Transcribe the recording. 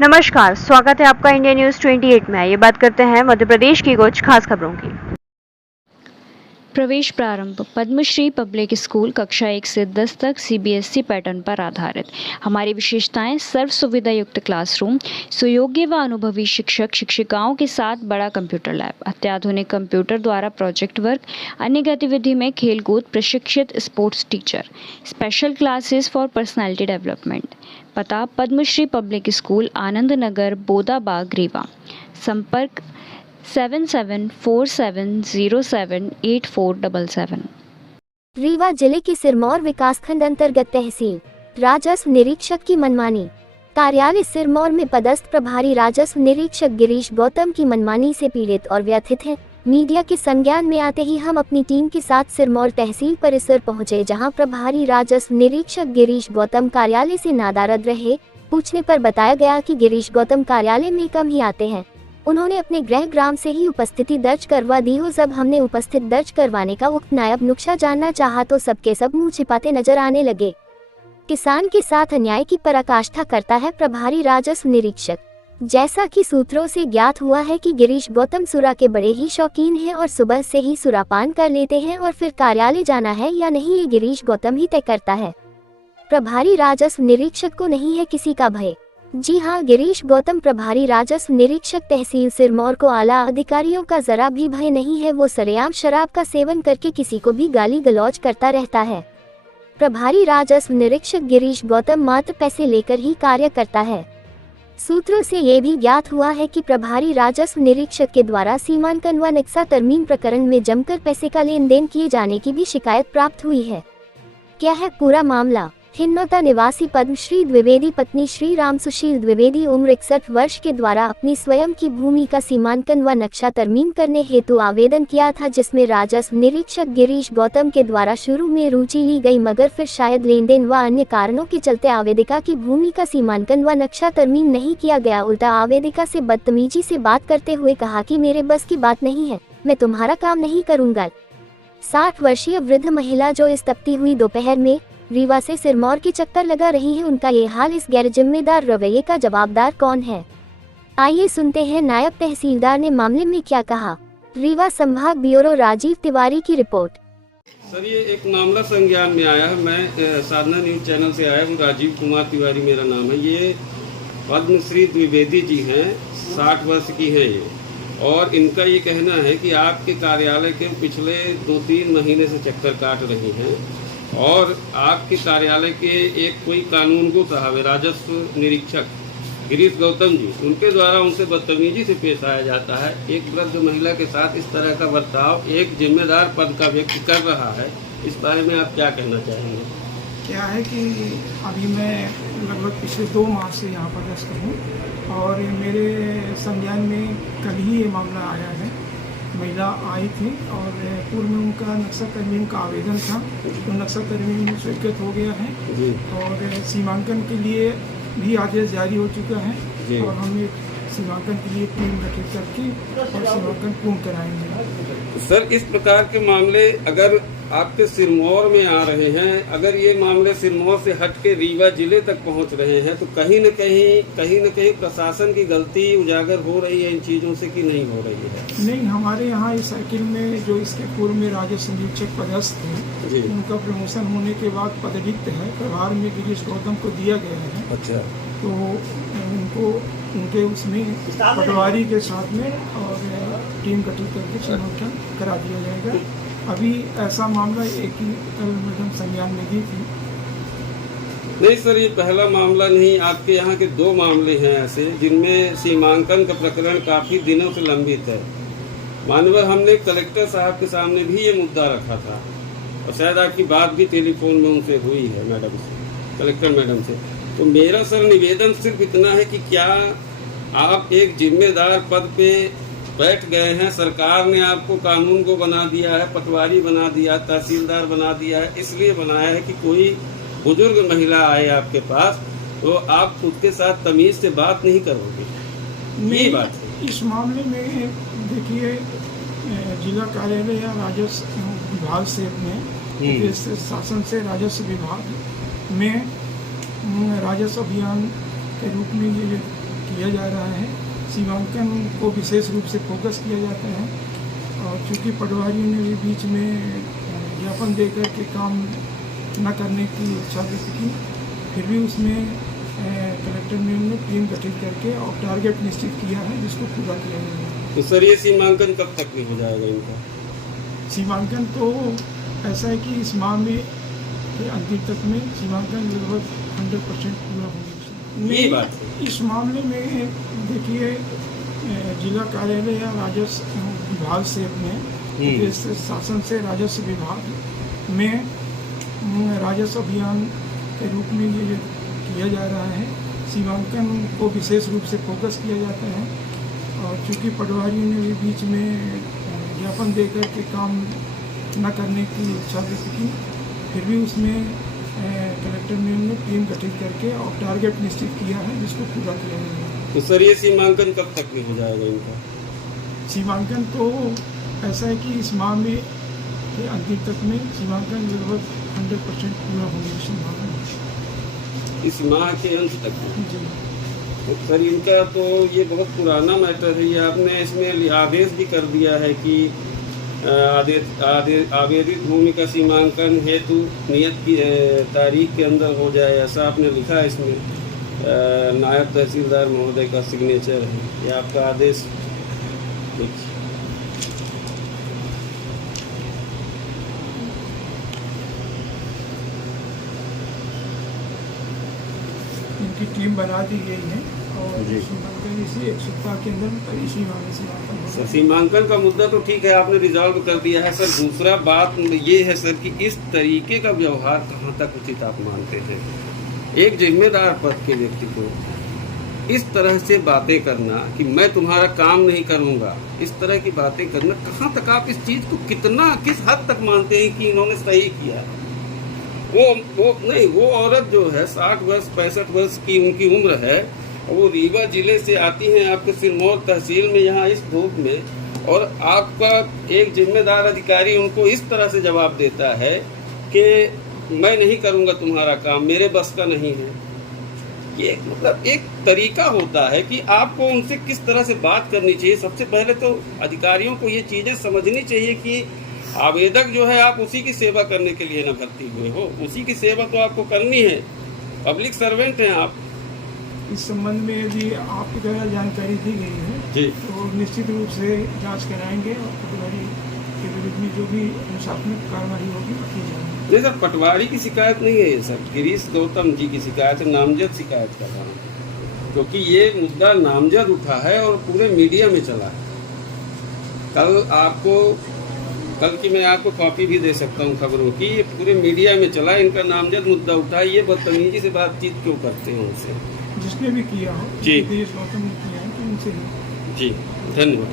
नमस्कार, स्वागत है आपका इंडिया न्यूज 28 में। ये बात करते हैं मध्य प्रदेश की कुछ खास खबरों की। प्रवेश प्रारंभ पद्मश्री पब्लिक स्कूल कक्षा 1 से 10 तक सीबीएसई पैटर्न पर आधारित। हमारी विशेषताएं सर्व सुविधा युक्त क्लासरूम, सुयोग्य व अनुभवी शिक्षक शिक्षिकाओं के साथ बड़ा कंप्यूटर लैब, अत्याधुनिक कंप्यूटर द्वारा प्रोजेक्ट वर्क, अन्य गतिविधि में खेलकूद, प्रशिक्षित sports teacher, special classes for personality development. पता पद्मश्री पब्लिक स्कूल, आनंद नगर, बोदाबाग, रीवा। संपर्क 7747078477। रीवा जिले के सिरमौर विकासखंड अंतर्गत तहसील राजस्व निरीक्षक की मनमानी। कार्यालय सिरमौर में पदस्थ प्रभारी राजस्व निरीक्षक गिरीश गौतम की मनमानी से पीड़ित और व्यथित हैं। मीडिया के संज्ञान में आते ही हम अपनी टीम के साथ सिरमौर तहसील परिसर पहुंचे, जहां प्रभारी राजस्व निरीक्षक गिरीश गौतम कार्यालय से नादारद रहे। पूछने पर बताया गया कि गिरीश गौतम कार्यालय में कम ही आते हैं। उन्होंने अपने गृह ग्राम से ही उपस्थिति दर्ज करवा दी हो। जब हमने उपस्थित दर्ज करवाने का उक्त नायब नुक्शा जानना चाहा तो सबके सब मुंह छिपाते नजर आने लगे। किसान के साथ अन्याय की पराकाष्ठा करता है प्रभारी राजस्व निरीक्षक। जैसा कि सूत्रों से ज्ञात हुआ है कि गिरीश गौतम सुरा के बड़े ही शौकीन हैं और सुबह से ही सुरापान कर लेते हैं और फिर कार्यालय जाना है या नहीं ये गिरीश गौतम ही तय करता है। प्रभारी राजस्व निरीक्षक को नहीं है किसी का भय। जी हाँ, गिरीश गौतम प्रभारी राजस्व निरीक्षक तहसील सिरमौर को आला अधिकारियों का जरा भी भय नहीं है। वो सरेआम शराब का सेवन करके किसी को भी गाली गलौज करता रहता है। प्रभारी राजस्व निरीक्षक गिरीश गौतम मात्र पैसे लेकर ही कार्य करता है। सूत्रों से ये भी ज्ञात हुआ है कि प्रभारी राजस्व निरीक्षक के द्वारा सीमांकन व नक्शा तरमीम प्रकरण में जमकर पैसे का लेन देन किए जाने की भी शिकायत प्राप्त हुई है। क्या है पूरा मामला? हिन्नौता निवासी पद्मश्री द्विवेदी पत्नी श्री राम सुशील द्विवेदी उम्र 61 वर्ष के द्वारा अपनी स्वयं की भूमि का सीमांकन व नक्शा तरमीम करने हेतु आवेदन किया था, जिसमें राजस्व निरीक्षक गिरीश गौतम के द्वारा शुरू में रुचि ली गई, मगर फिर शायद लेन देन व अन्य कारणों के चलते आवेदिका की भूमि का सीमांकन व नक्शा तरमीम नहीं किया गया। उल्टा आवेदिका से बदतमीजी से बात करते हुए कहा कि मेरे बस की बात नहीं है, मैं तुम्हारा काम नहीं करूँगा। 60 वर्षीय वृद्ध महिला जो इस तपती हुई दोपहर में रीवा से सिरमौर की चक्कर लगा रही है, उनका ये हाल, इस गैर जिम्मेदार रवैये का जवाबदार कौन है? आइए सुनते हैं नायब तहसीलदार ने मामले में क्या कहा। रीवा संभाग ब्यूरो राजीव तिवारी की रिपोर्ट। सर, ये एक मामला संज्ञान में आया है। मैं साधना न्यूज चैनल से आया हूँ। राजीव कुमार तिवारी मेरा नाम है। ये पद्मश्री द्विवेदी जी हैं, 60 वर्ष की हैं ये, और इनका ये कहना है कि आपके कार्यालय के पिछले 2-3 महीने से चक्कर काट रही हैं और आपके कार्यालय के एक कोई कानूनगो साहब है, राजस्व निरीक्षक गिरीश गौतम जी, उनके द्वारा उनसे बदतमीजी से पेश आया जाता है। एक वृद्ध महिला के साथ इस तरह का बर्ताव एक जिम्मेदार पद का व्यक्ति कर रहा है, इस बारे में आप क्या कहना चाहेंगे? क्या है कि अभी मैं लगभग पिछले 2 माह से यहाँ पदस्थ हूँ और मेरे संज्ञान में कल ही ये मामला आया है। महिला आई थी और पूर्व में उनका नक्शा तरमीम का आवेदन था, तो नक्शा तरमीम स्वीकृत हो गया है और सीमांकन के लिए भी आदेश जारी हो चुका है और हम सीमांकन के लिए टीम गठित करके और सीमांकन पूर्ण कराएंगे। सर, इस प्रकार के मामले अगर आपके सिरमौर में आ रहे हैं, अगर ये मामले सिरमौर से हट के रीवा जिले तक पहुंच रहे हैं, तो कहीं न कहीं प्रशासन की गलती उजागर हो रही है इन चीज़ों से कि नहीं हो रही है? नहीं, हमारे यहाँ इस सर्किल में जो इसके पूर्व में राजस्व निरीक्षक पदस्थ थे, उनका प्रमोशन होने के बाद पदरिक्त है, प्रभार में गिरीश गौतम को दिया गया है। अच्छा, तो उनको उनके उसमें पटवारी के साथ में और टीम गठित करके सीमांकन करा दिया जाएगा। अभी ऐसा मामला एक ही कल मैडम संज्ञान में दी थी। नहीं सर, ये पहला मामला नहीं, आपके यहाँ के 2 मामले हैं ऐसे जिनमें सीमांकन का प्रकरण काफ़ी दिनों से लंबित है। मानव हमने कलेक्टर साहब के सामने भी ये मुद्दा रखा था और शायद आपकी बात भी टेलीफोन में उनसे हुई है मैडम से, कलेक्टर मैडम से। तो मेरा सर निवेदन सिर्फ इतना है कि क्या आप एक जिम्मेदार पद पे बैठ गए हैं, सरकार ने आपको कानून को बना दिया है, पटवारी बना दिया, तहसीलदार बना दिया है, इसलिए बनाया है कि कोई बुजुर्ग महिला आए आपके पास तो आप उसके साथ तमीज से बात नहीं करोगे, यही बात है। इस मामले में देखिए, जिला कार्यालय या राजस्व विभाग से अपने शासन से राजस्व विभाग में राजस्व अभियान के रूप में ये किया जा रहा है। सीमांकन को विशेष रूप से फोकस किया जाता है और चूँकि पटवारियों ने भी बीच में ज्ञापन देकर के काम न करने की इच्छा व्यक्त की, फिर भी उसमें कलेक्टर ने टीम गठित करके और टारगेट निश्चित किया है जिसको पूरा किया जाएगा। तो सर ये सीमांकन कब तक में हो जाएगा इनका? सीमांकन तो ऐसा है कि इस माह में के अंतिम तक में सीमांकन लगभग 100% पूरा होगा। यही बात है। इस मामले में देखिए जिला कार्यालय या राजस्व विभाग से अपने शासन से राजस्व विभाग में राजस्व अभियान के रूप में ये किया जा रहा है। सीमांकन को विशेष रूप से फोकस किया जाता है और चूँकि पटवारियों ने भी बीच में ज्ञापन देकर के काम न करने की इच्छा व्यक्त की, फिर भी उसमें कलेक्टर ने टीम गठित करके और टारगेट निश्चित किया है जिसको पूरा किया जाएगा। तो सर ये सीमांकन कब तक में हो जाएगा इनका? सीमांकन तो ऐसा है कि इस माह में के अंतिम तक में सीमांकन लगभग 100% पूरा होने की संभावना है। इस माह के अंत तक में? जी। तो सर इनका तो ये बहुत पुराना मैटर है। ये आपने इसमें आदेश भी कर दिया है कि आवेदित भूमि का सीमांकन हेतु नियत की तारीख के अंदर हो जाए, ऐसा आपने लिखा है इसमें। नायब तहसीलदार महोदय का सिग्नेचर है ये आपका आदेश। इनकी टीम बना दी गई है और सीमांकन इसी एक सप्ताह के अंदर इसी मामले से सीमांकन का मुद्दा तो ठीक है, आपने रिजॉल्व कर दिया है। सर दूसरा बात ये है सर कि इस तरीके का व्यवहार कहाँ तक उचित आप मानते हैं? एक जिम्मेदार पद के व्यक्ति को इस तरह से बातें करना कि मैं तुम्हारा काम नहीं करूँगा, इस तरह की बातें करना, कहाँ तक आप इस चीज़ को किस हद तक मानते हैं कि इन्होंने सही किया? वो औरत जो है 60 वर्ष 65 वर्ष की उनकी उम्र है, वो रीवा जिले से आती हैं आपके सिरमौर तहसील में यहाँ इस धूप में, और आपका एक जिम्मेदार अधिकारी उनको इस तरह से जवाब देता है कि मैं नहीं करूँगा तुम्हारा काम, मेरे बस का नहीं है। ये मतलब एक तरीका होता है कि आपको उनसे किस तरह से बात करनी चाहिए। सबसे पहले तो अधिकारियों को ये चीज़ें समझनी चाहिए कि आवेदक जो है आप उसी की सेवा करने के लिए न भर्ती हुए हो, उसी की सेवा तो आपको करनी है। पब्लिक सर्वेंट हैं आप। इस संबंध में यदि आपकी द्वारा जानकारी दी गई है जी तो निश्चित रूप से जांच कराएंगे और पटवारी के विरुद्ध में जो भी अनुशासनिक कार्रवाई होगी की जाएगी। नहीं सर, पटवारी की शिकायत नहीं है सर, गिरीश गौतम जी की शिकायत है, नामजद शिकायत कर रहा हूँ, क्योंकि ये मुद्दा नामजद उठा है और पूरे मीडिया में चला है। कल की मैं आपको कॉपी भी दे सकता हूँ खबरों की, ये पूरे मीडिया में चला, इनका नामजद मुद्दा उठा है। ये बदतमीजी से बातचीत क्यों करते हैं उनसे? जिसने भी किया हो, जी गिरीश गौतम ने किया है तो उनसे जी धन्यवाद।